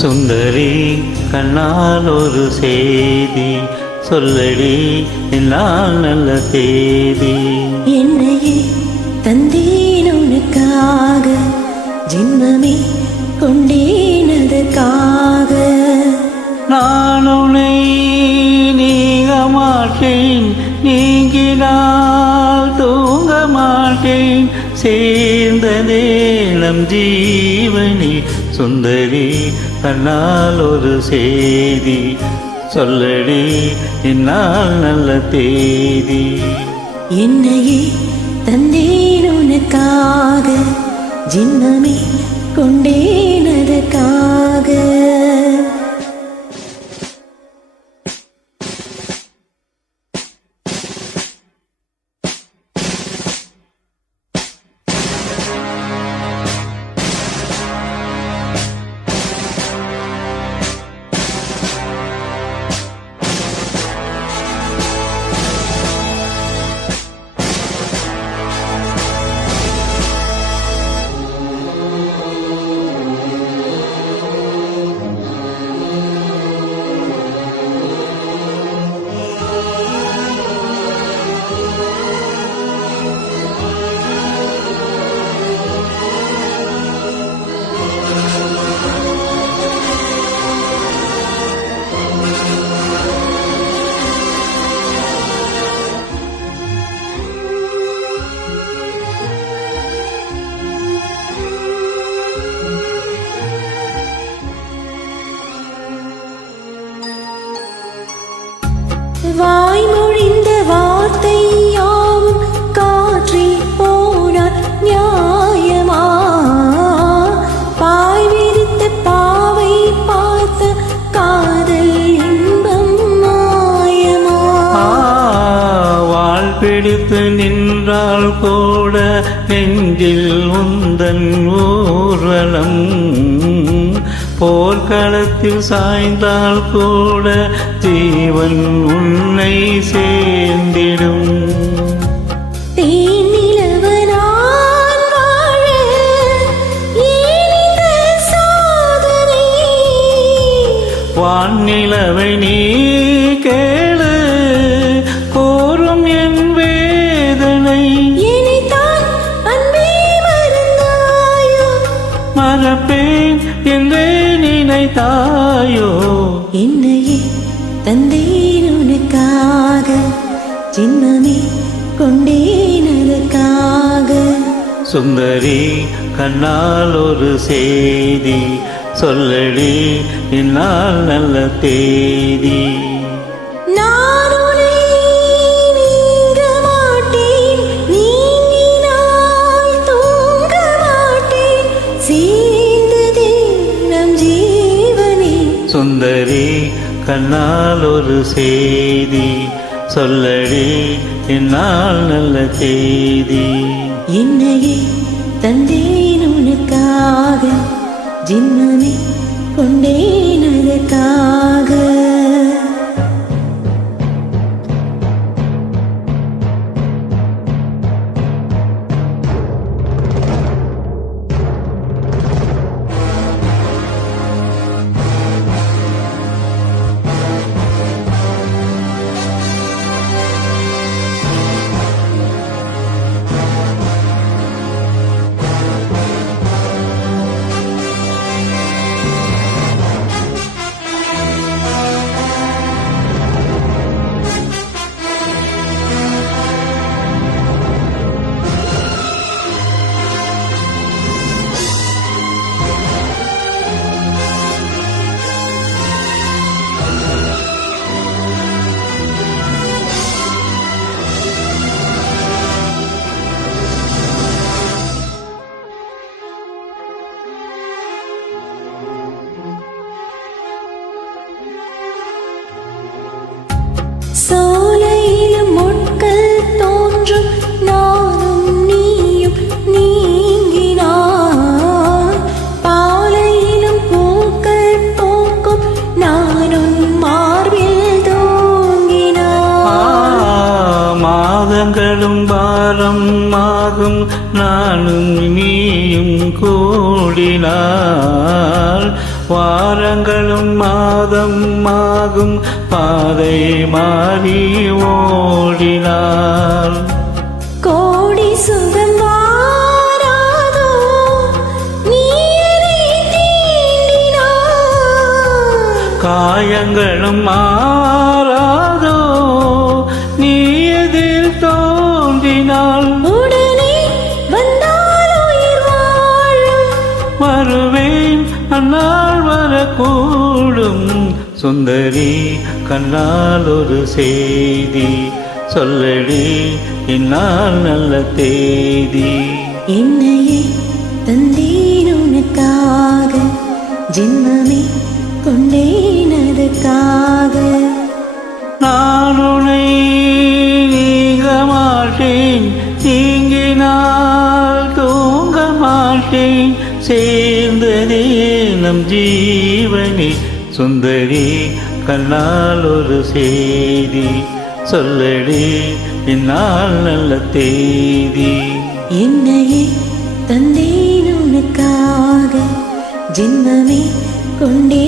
சுந்தரி கண்ணால் ஒரு செய்தி சொல்லடி என்னால் நல்ல தேதி. என்னையே தந்தேன் உனக்காக, ஜென்மமே கொண்டேனதுக்காக. நான் உன்னை நீங்க மாட்டேன், நீங்கினால் தூங்க மாட்டேன், சேர்ந்ததே நம் ஜீவனி. சுந்தரி கண்ணால் ஒரு செய்தி சொல்லடி என்னால் நல்ல தேதி. என்னையே தந்தேன் உனக்காக, ஜென்மமே கொண்டேனதுக்காக. வாய்மொழிந்த வார்த்தை யாவும் காற்றில் போனால் நியாயமா? பாய் விரித்த பாவை பார்த்த காதல் இன்பம் மாயமா? வாழ் பிடித்து நின்றால் கூட நெஞ்சில் உந்தன் ஊர்வலம், போர்க்களத்தில் சாய்ந்தால் கூட ஜீவன் உன்னை சேர்ந்திடும். தேனிலவனான் வாழ ஏன் இந்த சாதனை? வானிலவை நீ கேளு கோரும் என் வேதனை. என்னைத்தான் அன்பே மறந்தாயோ? மறப்பேன் என்றே நினைத்தாயோ? என்னையே தந்தேன் உனக்காக, ஜென்மமே கொண்டேனதுக்காக. சுந்தரி கண்ணால் ஒரு செய்தி சொல்லடி என்னால் நல்ல தேதி. நான் உன்னை நீங்க மாட்டேன், நீங்கினால் தூங்க மாட்டேன், சேர்ந்ததே நம் ஜீவனே. சுந்தரி கண்ணால் ஒரு செய்தி சொல்லடி என்னால் நல்ல தேதி. என்னையே தந்தேன் உனக்காக, ஜென்மமே கொண்டேனதுக்காக. சோலையிலும் முட்கள் தோன்றும், நானும் நீயும் நீங்கினான். பாலையிலும் பூக்கள் பூக்கும், நானும் மார்பில் தூங்கினான். மாதங்களும் பாரம் ஆகும், நானும் நீயும் கூடினாள். வாரங்களும் மாதம் ஆகும் பாதை மாறி ஓடினாள். கோடி சுகம் வாராதோ நீரை தீண்டினாய். காயங்களும் மாறாதோ நீ எதிர் தோன்றினாள். உடனே வந்தால் உயிர் வாழும். வருவேன் அந்நாள் வரக்கூடும். சுந்தரி கண்ணால் ஒரு செய்தி சொல்லடி இந்நாள் நல்ல தேதி. என்னையே தந்தேன் உனக்காக ஜென்மமே கொண்டேன் அதுக்காக. நான் உன்னை நீங்க மாட்டேன் நீங்கினால் தூங்க மாட்டேன் சேர்ந்ததே நம் ஜீவனே. சுந்தரி கண்ணால் ஒரு செய்தி சொல்லடி இந்நாள் நல்ல தேதி. என்னையே தந்தேன் உனக்காக ஜென்மமே கொண்டே